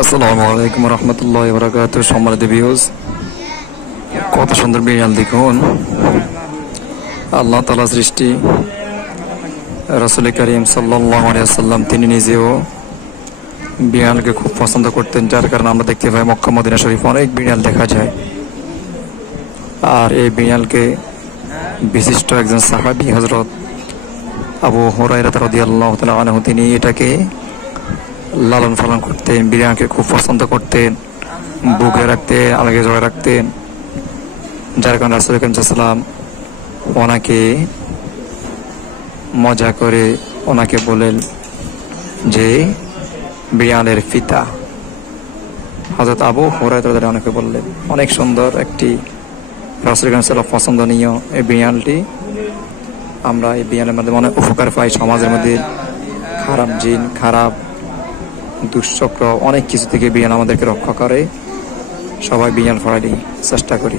আসসালামু আলাইকুম রহমতুল্লাহ বরকাত। সম্মানিত ভিউজ, কত সুন্দর বিড়াল দেখুন। আল্লাহ তাআলা সৃষ্টি। রাসূল করিম সাল্লাল্লাহু আলাইহি ওয়াসাল্লাম তিনি নিজেও বিড়ালকে খুব পছন্দ করতেন, যার কারণে আমরা দেখতে পাই মক্কা মদিনা শরীফ অনেক বিড়াল দেখা যায়। আর এই বিড়ালকে বিশিষ্ট একজন সাহাবী হযরত আবু হুরায়রা রাদিয়াল্লাহু তাআলা আনহু তিনি এটাকে লালন পালন করতেন, বিড়ালকে খুব পছন্দ করতেন, বুকে রাখতেন, আলাদা জড়ে রাখতেন। যার কারণে রাসূল করিম সাল্লাল্লাহু আলাইহি ওয়াসাল্লাম ওনাকে মজা করে ওনাকে বলেন যে বিড়ালের পিতা। হযরত আবু হুরায়রা রাদিয়াল্লাহু আনহু বললেন, অনেক সুন্দর একটি রাসূল করিম সাল্লাল্লাহু আলাইহি ওয়াসাল্লাম পছন্দনীয় এই বিড়ালটি। আমরা এই বিড়ালের মাধ্যমে অনেক উপকার পাই। সমাজের মধ্যে খারাপ জিন, খারাপ দুঃচক্র অনেক কিছু থেকে বিড়াল আমাদেরকে রক্ষা করে। সবাই বিড়াল পালতে চেষ্টা করি।